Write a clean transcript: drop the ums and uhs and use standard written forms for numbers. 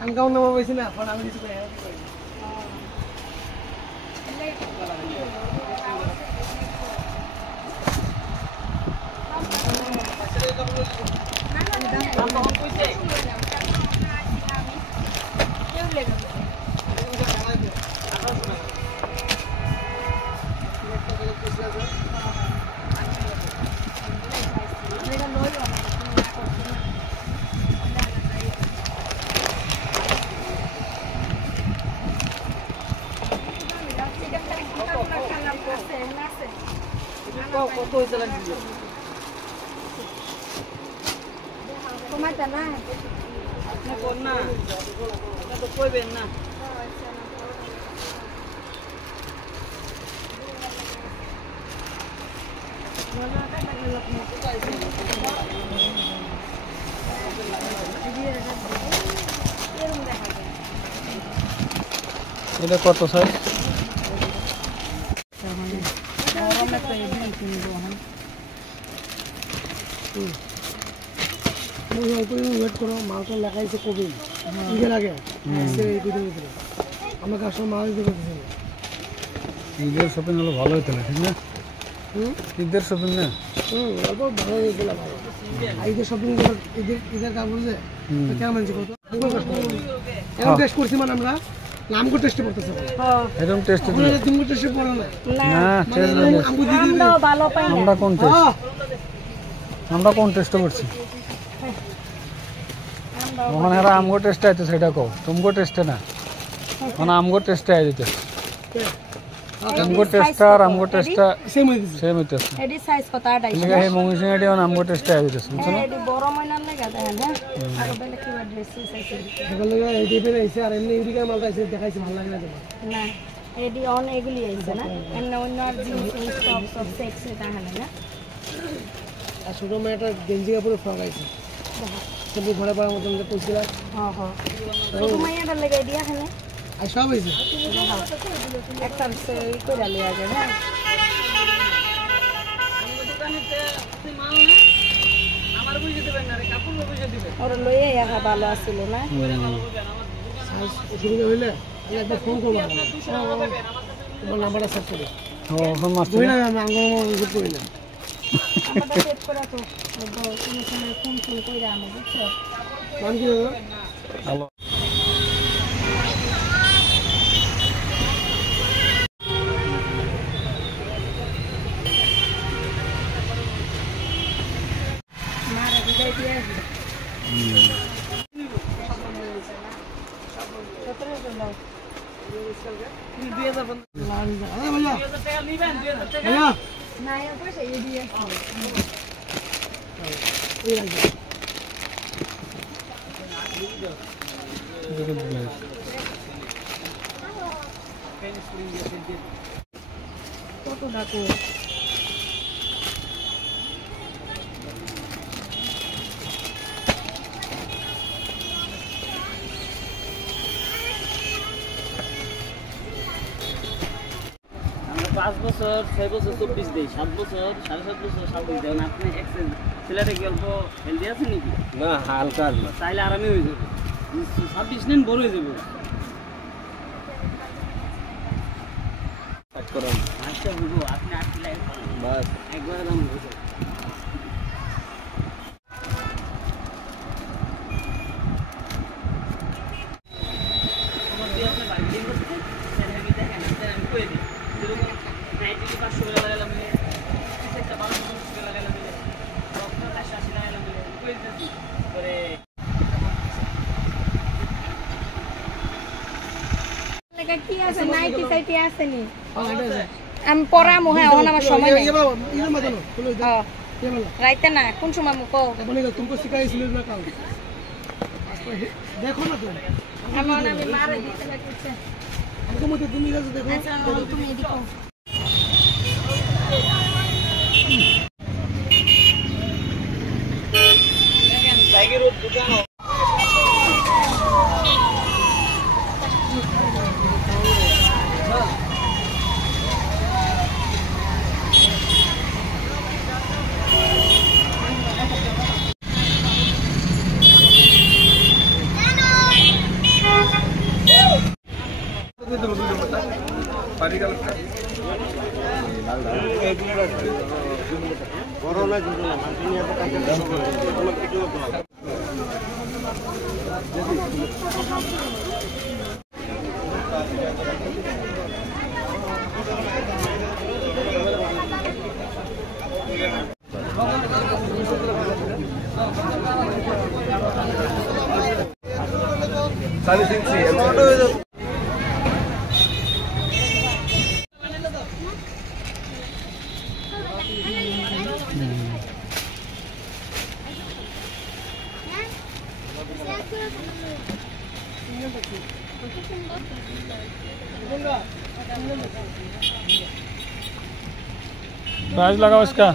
আমি কাউন নামা পাইছি না ফোন আমি কিছু কই কত হইছে লাগবে কমাইতা না না কোন না এটা তো কইবেন না এটা কত সাইজ ওয়েট করো মালটা লাগাইছে কবি ঈদের আগে আমার কাছে মাল দিতে পারতেছি ঈদের শপিং হলো ভালো হইতো না ঠিক না ঈদের শপিং না অল্প ভালো হয়েছিল ভালো ঈদের শপিং ঈদের কাপড় যে কেমন আছে কত এরকম টেস্ট করছি মানে আমরা নামকো টেস্টে পড়তেছে এরকম টেস্ট দিলে তুমি টেস্টে পড়ো না না ভালো পাই না আমরা কোন টেস্ট করছি ওখানে এরা আমগো টেস্ট আইতো সেটা কও তুমগো টেস্টে না মানে আমগো টেস্টে আইতো আমগো টেস্ট আর আমগো টেস্ট সেম হইতো এডি সাইজ কত আড়াই এই মঙ্গিসিং এডি আর আমগো টেস্টে আইতো বুঝছো না এডি বড় মইনার লাগা দেখেন হ্যাঁ আর বেলে কি ড্রেস সাইজ দেখলে এডি বের আইছে আর এমনি ইউরিকা মালটা আইছে দেখাইছে ভালো লাগে না না এডি অন এগুলি আইছে না এমনি অন্য আর জিন্স টপ সব সেক্সি তাহলে না আর ছোট মেয়েটা গেঞ্জি কাপড়ে ফ্রক আইছে তুমি ঘরে পাওয়ার মতন কইছিলা হ্যাঁ হ্যাঁ ছোট মেয়েটা লাগাই দিয়া হ্যাঁ আর সব হইছে একটা এই করে লিয়া যায় না আমাদের দোকানেতে আপনি মাল না আমার বুঝে দিবেন না রে কাপড় বুঝে দিবেন আর লইয়া ইয়া ভালো আছিল না সাইজ অসুবিধা হইলে একবার ফোন করব তোমার নাম্বারটা সেভ করে হ্যাঁ ফোন মাস্টার কই না আমি আঙ্গুল বুঝে কই না আমারটা সেভ করা তো তুমি সময় ফোন কইরা আমি বুঝছো নাম কি দাদা হ্যালো কত ডাকো पाँच बছর 6 বছর 24 দেই 7 বছর 7.5 বছর 27 দেন আপনি এক্সেল ছেলেটা কি অল্প হেলদি আছে নাকি না হালকা চাইলে আরামে হয়ে যাবে 26 দিন বড় হয়ে যাবে কাট করুন আচ্ছা বুঝো আপনি 8 লাখ বাস একবার দাম বুঝো আমার দিয়ে আপনি বাড়ি দিন বসে ছেলে কি দেখেন আমি কই দিই যেরকম 500 টাকা লাগালাম মিলে একটা 1200 টাকা লাগালাম মিলে ডক্টর 80 টাকা লাগালাম মিলে কই দিছি পরে লাগা কি আছে নাইটি সাইটি আছে নি আমি পড়া মোহে ওনা আমার সময় নেই ইয়ে মাদানো বলো হ্যাঁ রাইতে না কোন সময় মুকো বলে তুমি শিখাইছিল না কাল দেখো না তুমি আমি মারে দিতে লাগছে আমাকে মতে তুমি যাও দেখো আচ্ছা তুমি এদিকে দেখেন টাইগার রোড দোকান प्राइस लगाओ इसका।